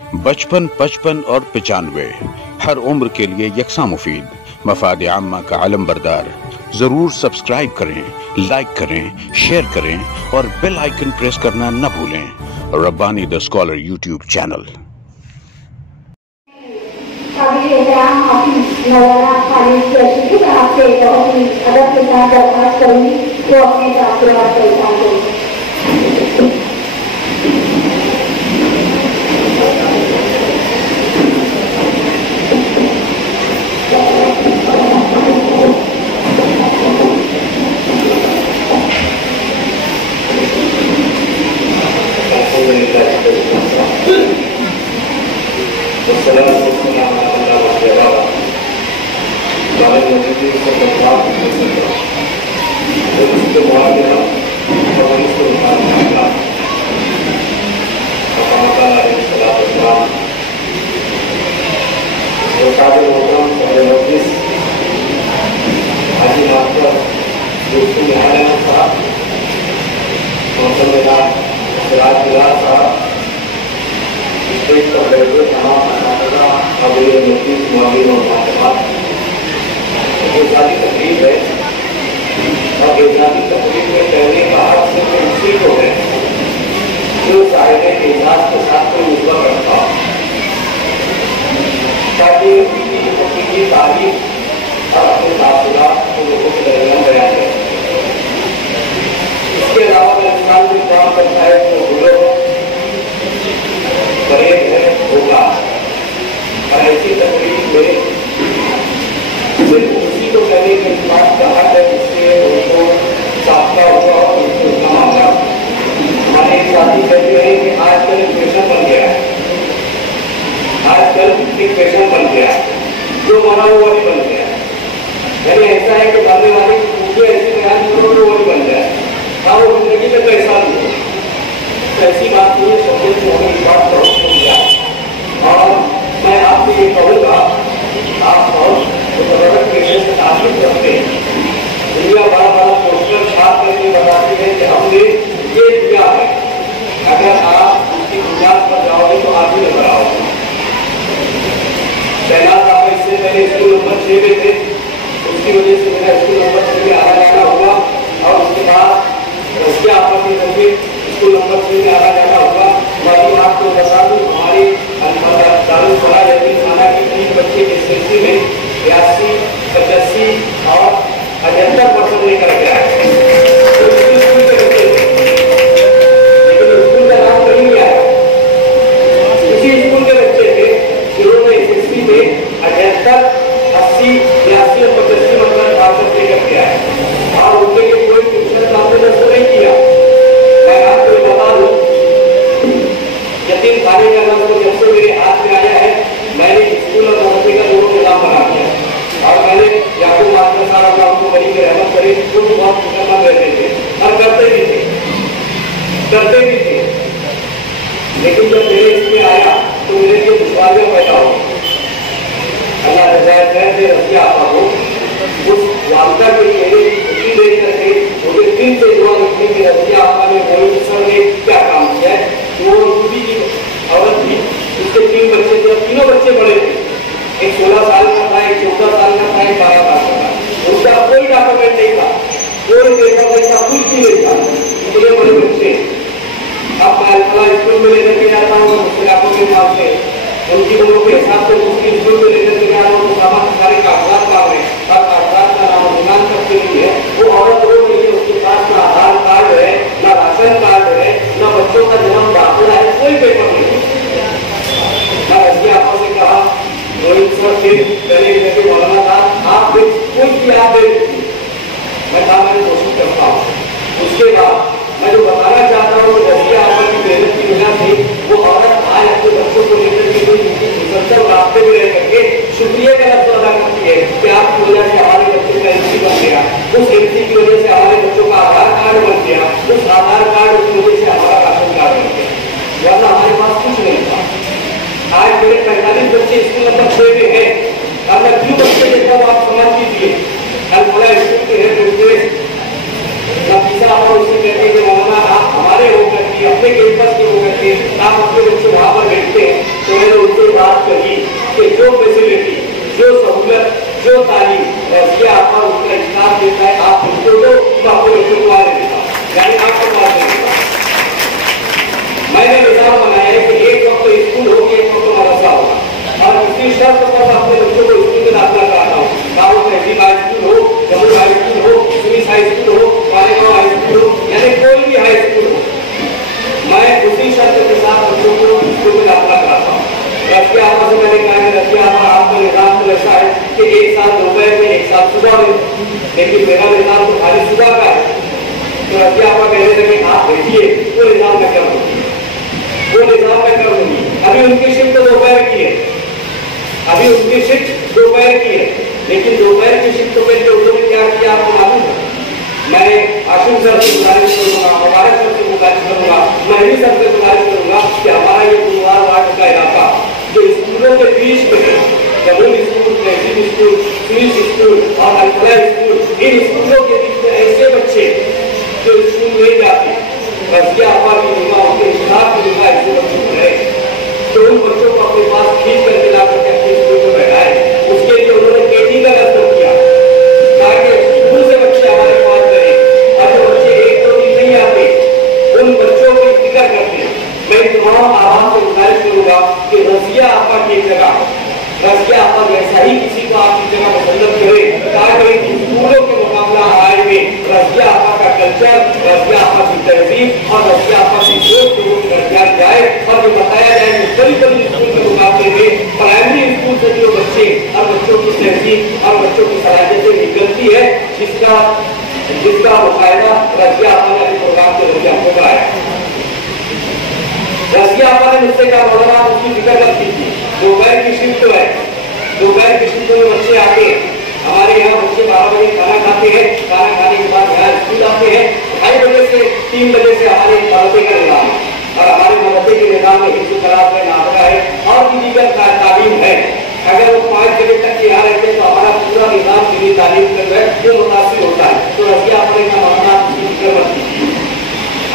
55 55 और 95 हर उम्र के लिए यकसा मुफीद, मफाद आम्मा का अलम बरदार। जरूर सब्सक्राइब करें, लाइक करें, शेयर करें और बेल आइकन प्रेस करना न भूलें। Rabbani the scholar YouTube channel. अभी एग्जाम आपकी मौलाना खालिद की अच्छी मैं आपसे बहुत ही अदब के साथ दरख्वास्त करूँगी तो अपने साथ एग्जाम करें। हमारे हो करके अपने कैंपस के हो करके आप अपने बच्चे वहाँ पर बैठते हैं तो लेकिन मेरा निजाम तो खाली सुबह का है। तो रजिया आपा कहने लगे आप भेजिए, वो निजाम मैं कर दूंगी, वो निजाम मैं कर दूंगी। अभी उनकी शिफ्ट तो दोपहर की है, अभी उनकी शिफ्ट दोपहर की है, लेकिन दोपहर की शिफ्ट को पहले उन्होंने क्या किया आपको मालूम है? मैं आशिम सर से गुजारिश करूंगा, मुबारक सर से गुजारिश करूंगा, महरी सर से गुजारिश करूंगा कि हमारा ये गुरुवार वार्ड का इलाका जो स्कूलों के बीच में है, जमुन स्कूल, तहसील स्कूल, स्विस स्कूल और अल्फला स्कूल, इन स्कूलों के बीच में ऐसे बच्चे जो स्कूल नहीं जाते, रजिया आपा की निगाह, उनके हिसाब की निगाह ऐसे बच्चों को है, तो उन बच्चों को अपने पास खींच कर ला करके अपने स्कूल में बैठाए। उसके लिए उन्होंने केटी का रस्म किया ताकि स्कूल से बच्चे हमारे पास रहे, और जो बच्चे एक दो दिन नहीं आते उन बच्चों की फिक्र करते। मैं तमाम आवाम से गुजारिश करूंगा कि रजिया आपा की जगह, रजिया आपा जैसा ही किसी को आपकी जगह मुसल्लत करे ताकि स्कूलों के मुकाबला आए में रजिया आपा का कल्चर, रजिया आपा की तहजीब और रजिया आपा की सोच को दर्जा जाए, और जो बताया जाए कि बड़ी बड़ी स्कूल के मुकाबले में प्राइमरी स्कूल से जो बच्चे और बच्चों की तहजीब और बच्चों की सलाहियतें निकलती है, जिसका मुशाहिदा रजिया आपा ने प्रोग्राम के जरिए हमको कराया। रजिया आपा ने मुझसे कहा मौलाना आप उसकी फिक्र मत कीजिए, दोपहर की शिफ्ट है, दोपहर की शिफ्ट में बच्चे आते हैं, हमारे यहाँ बच्चे 12 बजे खाना खाते हैं, खाना खाने के बाद यहाँ स्कूल आते हैं, 2:30 बजे से 3 बजे से हमारे मदरसे का निजाम है, और हमारे मदरसे के निजाम में हिंदू कलास है, नाटका है और भी दीगर तालीम है। अगर वो 5 बजे तक यहाँ रहते हैं तो हमारा पूरा निजाम दीनी तालीम कर रहा है, वो मुतासिर होता है। तो रजिया आपने का मामला आपकी फिक्र मत कीजिए,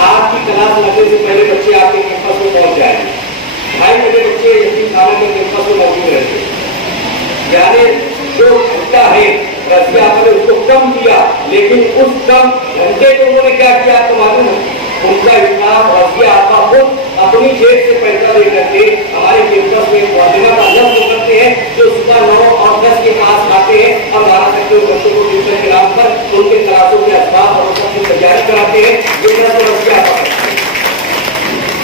आपकी क्लास लगने से पहले बच्चे आपके कैंपस में पहुंच जाएंगे। 2:30 बजे बच्चे यतीम खाना के कैंपस में मौजूद रहते हैं, यानी जो घंटा है रजिया आपने उसको कम किया, लेकिन उस कम घंटे को उन्होंने क्या किया आपको मालूम है? उनका इस्लाम रजिया आपा खुद अपनी जेब से पैसा दे करके हमारे कैंपस में मुआजिना का नस्ल करते हैं, जो सुबह 9 और 10 के पास आते हैं और 12 तक के बच्चों को ट्यूशन के नाम पर उनके क्लासों के असबाब और सबकी तैयारी कराते हैं। ये नस्ल रजिया आपा करते हैं।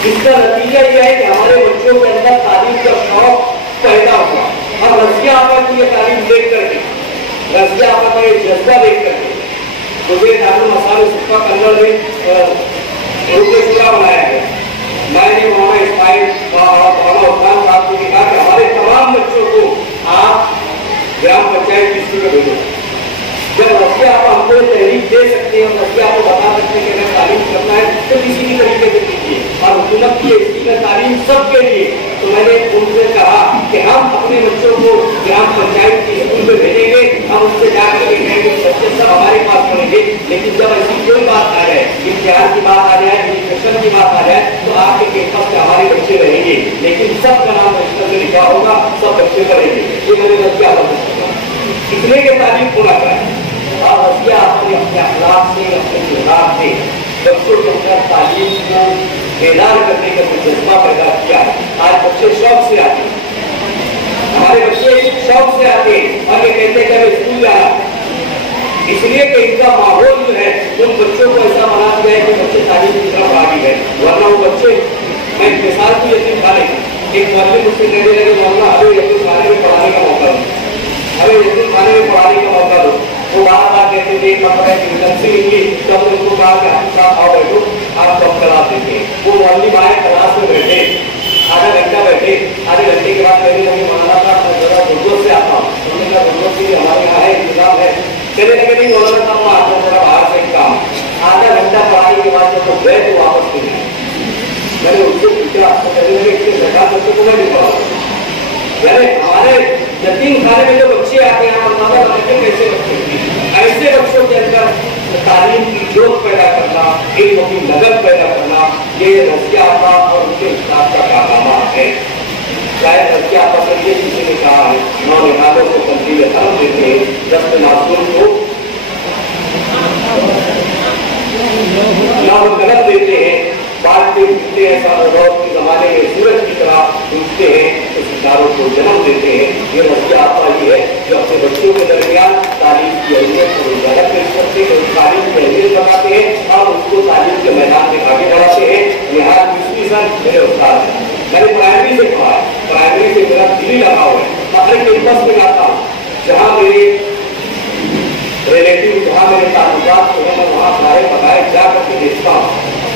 इसका नतीजा यह है कि हमारे बच्चों के अंदर तालीम का शौक पैदा हुआ, और रजिया आपा की ये तालीम देख करके, रजिया आपा का ये जज्बा देख करके मुझे दारुल मसाल सुफा कन्नड़ में रूपरेखा बनाया गया। मैंने मौलाना इस्माइल और मौलाना उस्मान साहब को कहा कि हमारे तमाम बच्चों को आप ग्राम पंचायत की स्कूल में भेजो। जब रजिया आपा हमको तहरीक दे सकते हैं और रजिया आपको बता सकते हैं कि अगर तालीम करना है तो किसी भी तरीके से कीजिए, और हुकूमत की इसकी का तालीम सबके लिए। तो मैंने उनसे कहा कि हम अपने बच्चों को ग्राम पंचायत की स्कूल में भेजेंगे, हम उससे जाकर कहेंगे बच्चे सब हमारे पास पढ़ेंगे, लेकिन जब ऐसी कोई बात आ जाए, इम्तिहान की बात आ जाए, एजुकेशन की बात आ जाए, तो आपके कैंपस में हमारे बच्चे रहेंगे, लेकिन सबका नाम रजिस्टर में लिखा होगा, सब बच्चे पढ़ेंगे। ये मैंने रजिया आपा इसलिए के तालीम पूरा करें, और रजिया आपने अपने अखलाक से, अपने किरदार से बच्चों के अंदर तालीम को बेदार करने का जो जज्बा पैदा किया। आज बच्चे शौक से आते हैं, हमारे बच्चे शौक से आते हैं और ये कहते हैं कि हमें स्कूल जाना, इसलिए कि इनका माहौल जो है उन बच्चों को ऐसा बना दिया है कि बच्चे तालीम की तरफ आगे गए। वरना वो बच्चे, मैं मिसाल की यतीम खाने एक मुअल्लिम मुझसे कहने लगे मौलाना हमें यतीम खाने में पढ़ाने का मौका दो, हमें यतीम खाने में पढ़ाने का मौका दो। वो बार बार कहते थे करेंसी मिली तो हमने उनको कहा कि आप साहब आओ बैठो, आप सब क्लास देते हैं। वो मुअल्लिम आए, क्लास में बैठे, आधा घंटा बैठे, आधे घंटे के बाद कहने लगे मौलाना साहब मैं जरा गुरुद्वार से आता हूँ। उन्होंने कहा गुरुद्वार से हमारे यहाँ है इंतजाम है, कहने लगे नहीं मौलाना साहब मैं आता हूँ जरा बाहर से काम। आधा घंटा पढ़ाई के बाद जब वो गए तो वापस नहीं आए। मैंने उनसे पूछा तो कहने लगे इसके सरकार बच्चों को मैं नहीं पढ़ा, यानी हमारे यतीम खाने में जो बच्चे आते हैं अंदाजा बनाते कैसे बच्चे, ऐसे बच्चों के अंदर तालीम की जोश पैदा करना, इल्म की लगन पैदा करना, ये रजिया आपा और उनके हिसाब का कारनामा है। शायद रजिया आपा से ये किसी ने कहा है, नौनिहालों को तंजील धर्म देते हैं, दस्त मासूम को नौगलत देते हैं, बात के उठते हैं, सारों के जमाने में सूरज की तरह उठते हैं तो सितारों को जन्म देते हैं। ये रजिया आपा ही है जो अपने बच्चों के दरमियान तालीम की अहमियत को उजागर पेश करते हैं, तालीम की अहमियत बताते हैं और उसको तालीम के मैदान में आगे बढ़ाते हैं। यहाँ 20वीं सन मेरे उस्ताद हैं, मैंने प्राइमरी से पढ़ा है, प्राइमरी से मेरा दिल्ली लगा हुआ है, मैं अपने कैंपस में जाता हूँ, जहाँ मेरे रिलेटिव जहाँ जा करके देखता हूँ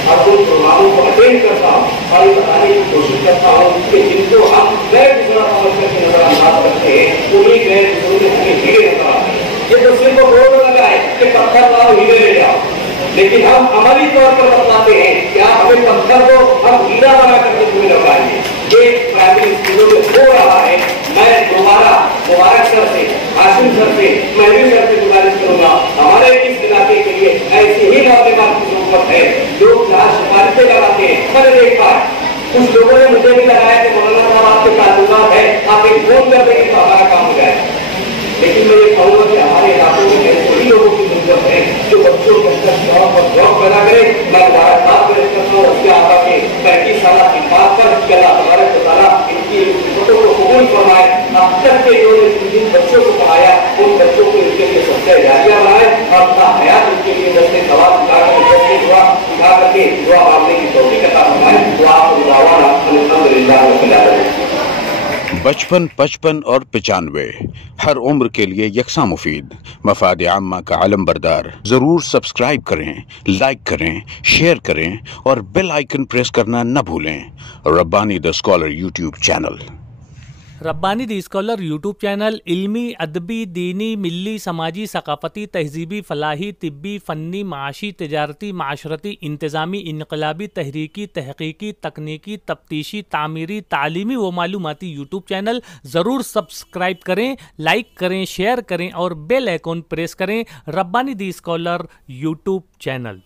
और उन प्रोग्रामों को अटेंड करता हूँ और ये बताने की कोशिश करता हूँ कि जिनको हम गैर गुजरा समझ करके नजरअंदाज करते हैं उन्हीं गैर गुजरों में हमें हीरे नजर आते हैं। ये तो सिर्फ बोर्ड लगा है कि पत्थर लाओ हीरे ले जाओ, लेकिन हम अमली तौर पर बतलाते हैं कि आप हमें पत्थर को हम हीरा बना करके तुम्हें लगाएंगे। ये प्राइमरी स्कूलों में हो रहा है। मैं दोबारा मुबारक सर से, हाशिम सर से, महबूब सर से गुजारिश करूंगा, हमारे इस इलाके के लिए ऐसे ही नौजवान की जरूरत है जो चार सिफारिशें लगाते हैं। मैंने देखा कुछ लोगों ने मुझे भी लगाया कि मौलाना साहब आपके ताल्लुकात है, आप एक फोन कर देंगे तो हमारा काम हो जाए। लेकिन मैं ये कहूँगा कि हमारे इलाकों में ऐसे ही लोगों की जरूरत है जो बच्चों के अंदर शौक और शौक पैदा करे। मैं हमारा साथ में करता हूँ उसके आपा के 35 साल की बात पर कि अल्लाह तबारक व तआला इनकी फोटो को कबूल फरमाए। अब तक के जो जिन बच्चों को पढ़ाया उन बच्चों को इनके लिए सबसे जारिया बनाए और अपना हयात उनके लिए दस्ते सवाल सिखा करके दुआ मांगने की तौफीक अता फरमाए। दुआ अल्हम्दुलिल्लाह रब्बिल आलमीन। बचपन, 55 और 95 हर उम्र के लिए यकसा मुफीद, मफाद आम्मा का आलम बरदार। जरूर सब्सक्राइब करें, लाइक करें, शेयर करें और बेल आइकन प्रेस करना न भूलें। Rabbani the scholar YouTube channel. Rabbani the scholar YouTube channel इल्मी, अदबी, दीनी, मिली, समाजी, सकाफती, तहजीबी, फलाही, तिब्बी, फ़न्नी, माशी, तिजारती, माशरती, इंतज़ामी, इनकलाबी, तहरीकी, तहकीकी, तकनीकी, तफ्तीशी, तामीरी, तालीमी व मालूमाती यूट्यूब चैनल। ज़रूर सब्सक्राइब करें, लाइक करें, शेयर करें और बेल आइकन प्रेस करें। Rabbani the scholar YouTube channel.